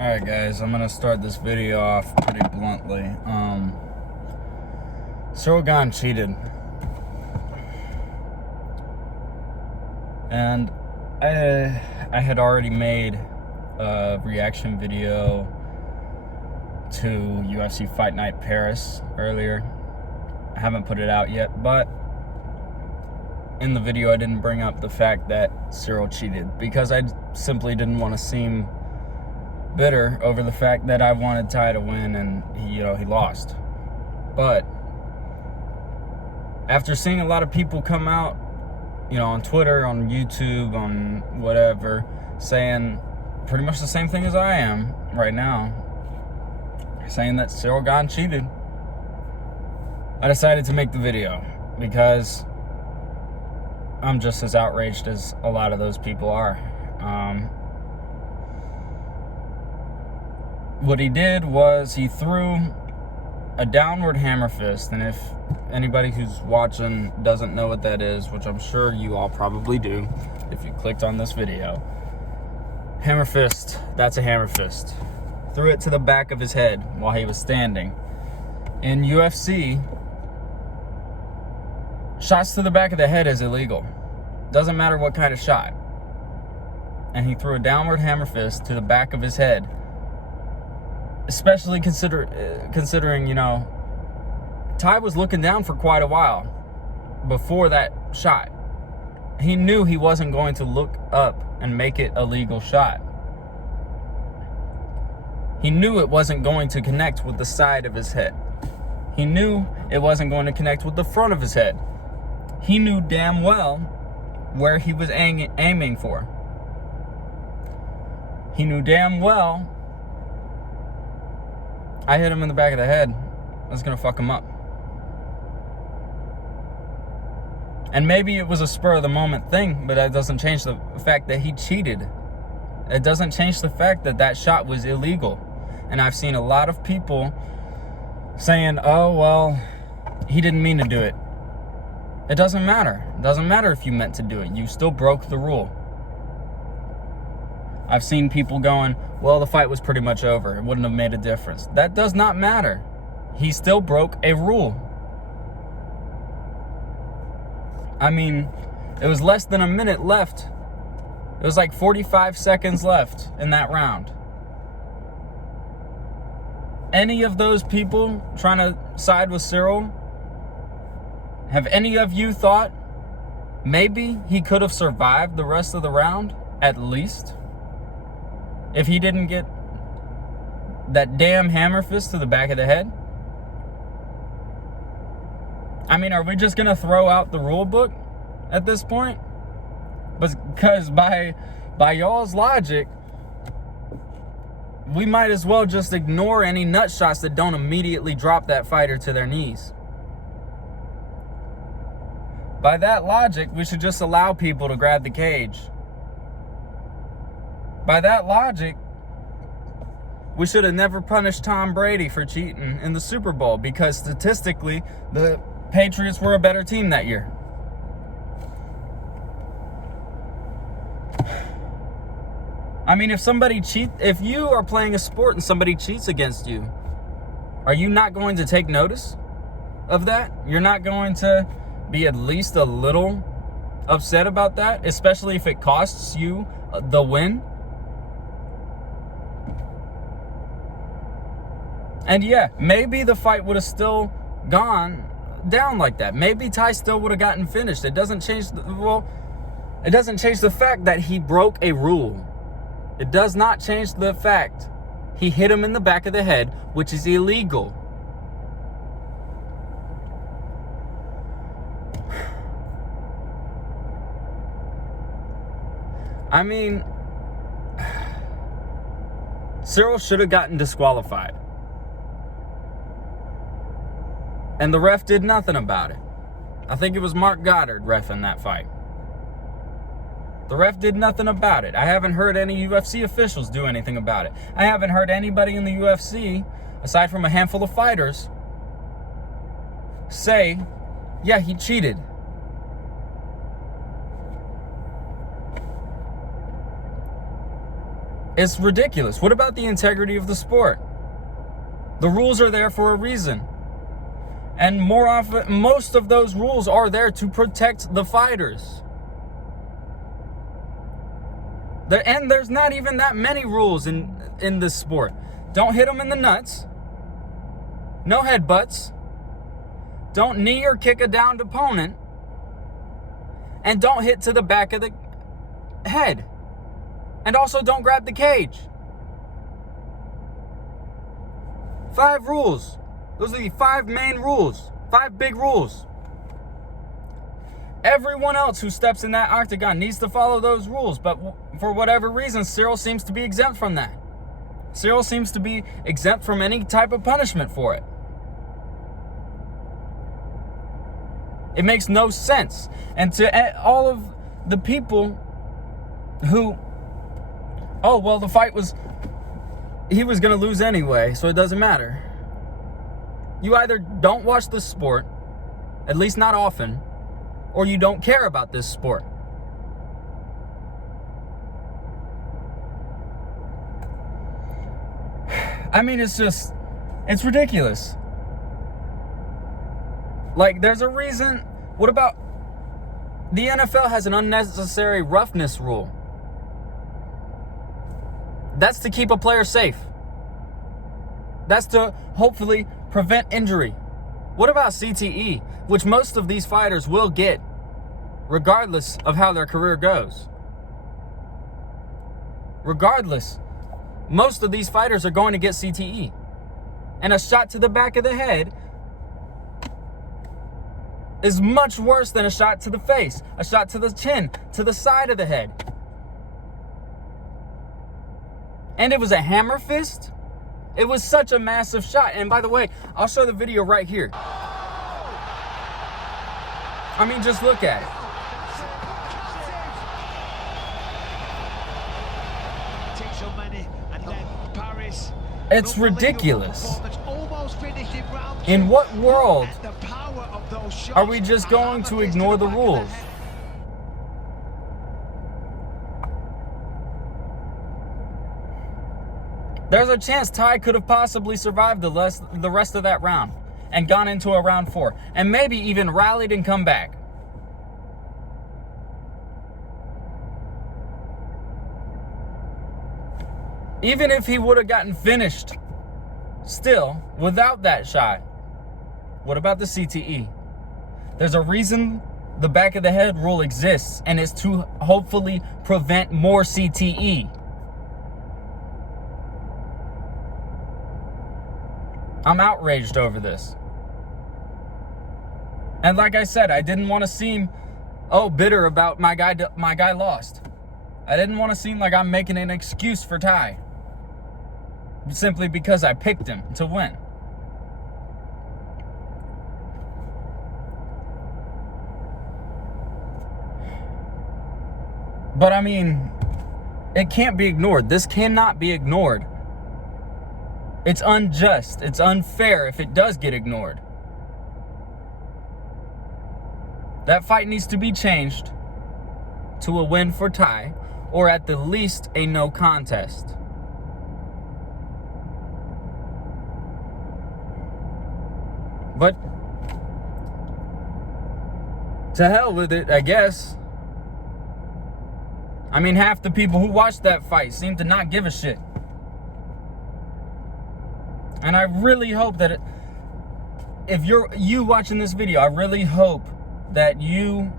Alright guys, I'm gonna start this video off pretty bluntly. Ciryl Gane cheated. And I had already made a reaction video to UFC Fight Night Paris earlier. I haven't put it out yet, but in the video I didn't bring up the fact that Ciryl cheated because I simply didn't want to seem bitter over the fact that I wanted Tai to win and he lost. But after seeing a lot of people come out, on Twitter, on YouTube, on whatever, saying pretty much the same thing as I am right now, saying that Ciryl Gane cheated, I decided to make the video because I'm just as outraged as a lot of those people are. What he did was he threw a downward hammer fist, and if anybody who's watching doesn't know what that is, which I'm sure you all probably do if you clicked on this video, hammer fist, that's a hammer fist. Threw it to the back of his head while he was standing. In UFC, shots to the back of the head is illegal. Doesn't matter what kind of shot. And he threw a downward hammer fist to the back of his head. Especially considering, Tai was looking down for quite a while before that shot. He knew he wasn't going to look up and make it a legal shot. He knew it wasn't going to connect with the side of his head. He knew it wasn't going to connect with the front of his head. He knew damn well where he was aiming for. He knew damn well I hit him in the back of the head. That's gonna fuck him up. And maybe it was a spur of the moment thing, but that doesn't change the fact that he cheated. It doesn't change the fact that that shot was illegal. And I've seen a lot of people saying, oh, well, he didn't mean to do it. It doesn't matter. It doesn't matter if you meant to do it. You still broke the rule. I've seen people going, well, the fight was pretty much over. It wouldn't have made a difference. That does not matter. He still broke a rule. I mean, it was less than a minute left. It was like 45 seconds left in that round. Any of those people trying to side with Ciryl, have any of you thought maybe he could have survived the rest of the round, at least? If he didn't get that damn hammer fist to the back of the head? I mean, are we just going to throw out the rule book at this point? Because by y'all's logic, we might as well just ignore any nut shots that don't immediately drop that fighter to their knees. By that logic, we should just allow people to grab the cage. By that logic, we should have never punished Tom Brady for cheating in the Super Bowl because statistically, the Patriots were a better team that year. I mean, if you are playing a sport and somebody cheats against you, are you not going to take notice of that? You're not going to be at least a little upset about that, especially if it costs you the win? And yeah, maybe the fight would have still gone down like that. Maybe Tai still would have gotten finished. It doesn't change it doesn't change the fact that he broke a rule. It does not change the fact he hit him in the back of the head, which is illegal. I mean, Ciryl should have gotten disqualified. And the ref did nothing about it. I think it was Mark Goddard reffing that fight. The ref did nothing about it. I haven't heard any UFC officials do anything about it. I haven't heard anybody in the UFC, aside from a handful of fighters, say, yeah, he cheated. It's ridiculous. What about the integrity of the sport? The rules are there for a reason. And more often, most of those rules are there to protect the fighters. And there's not even that many rules in this sport. Don't hit them in the nuts. No headbutts. Don't knee or kick a downed opponent. And don't hit to the back of the head. And also don't grab the cage. 5 rules. Those are the 5 main rules. 5 big rules. Everyone else who steps in that octagon needs to follow those rules. But for whatever reason, Ciryl seems to be exempt from that. Ciryl seems to be exempt from any type of punishment for it. It makes no sense. And to all of the people who, oh, well, the fight was, he was going to lose anyway, so it doesn't matter. You either don't watch this sport, at least not often, or you don't care about this sport. I mean, it's ridiculous. Like, there's a reason. What about the NFL has an unnecessary roughness rule? That's to keep a player safe. That's to hopefully prevent injury. What about CTE, which most of these fighters will get, regardless of how their career goes? Regardless, most of these fighters are going to get CTE. And a shot to the back of the head is much worse than a shot to the face, a shot to the chin, to the side of the head. And it was a hammer fist. It was such a massive shot. And by the way, I'll show the video right here. I mean, just look at it. It's ridiculous. In what world are we just going to ignore the rules? There's a chance Tai could have possibly survived the rest of that round and gone into a round 4 and maybe even rallied and come back. Even if he would have gotten finished still without that shot, what about the CTE? There's a reason the back of the head rule exists, and it's to hopefully prevent more CTE. I'm outraged over this. And like I said, I didn't want to seem, bitter about my guy lost. I didn't want to seem like I'm making an excuse for Tai, simply because I picked him to win. But I mean, it can't be ignored. This cannot be ignored. It's unjust. It's unfair if it does get ignored. That fight needs to be changed to a win for Tai, or at the least a no contest. But to hell with it, I guess. I mean, half the people who watched that fight seem to not give a shit. And I really hope that if you're watching this video, I really hope that you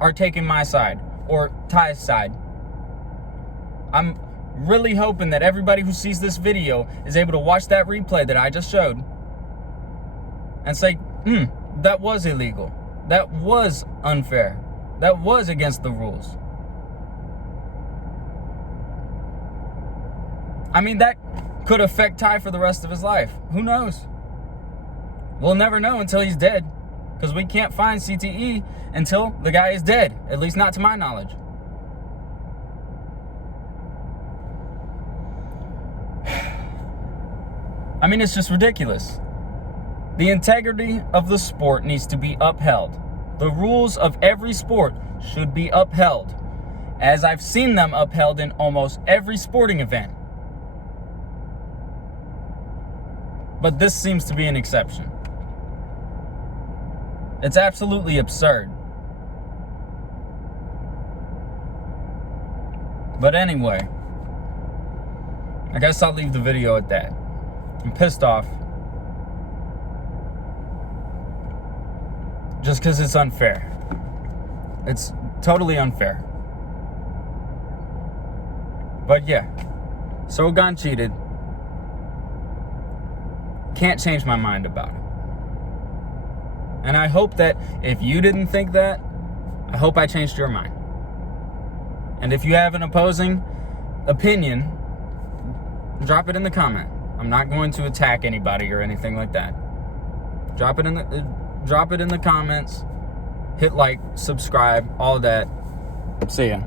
are taking my side or Tai's side. I'm really hoping that everybody who sees this video is able to watch that replay that I just showed and say, that was illegal. That was unfair. That was against the rules. I mean, that could affect Tai for the rest of his life. Who knows? We'll never know until he's dead, because we can't find CTE until the guy is dead, at least not to my knowledge. I mean, it's just ridiculous. The integrity of the sport needs to be upheld. The rules of every sport should be upheld. as I've seen them upheld in almost every sporting event. But this seems to be an exception. It's absolutely absurd. But anyway, I guess I'll leave the video at that. I'm pissed off. Just because it's unfair. It's totally unfair. But yeah, Ciryl Gane cheated. Can't change my mind about it. And I hope that if you didn't think that, I hope I changed your mind. And if you have an opposing opinion, drop it in the comment. I'm not going to attack anybody or anything like that. Drop it in the comments. Hit like, subscribe, all that. See ya.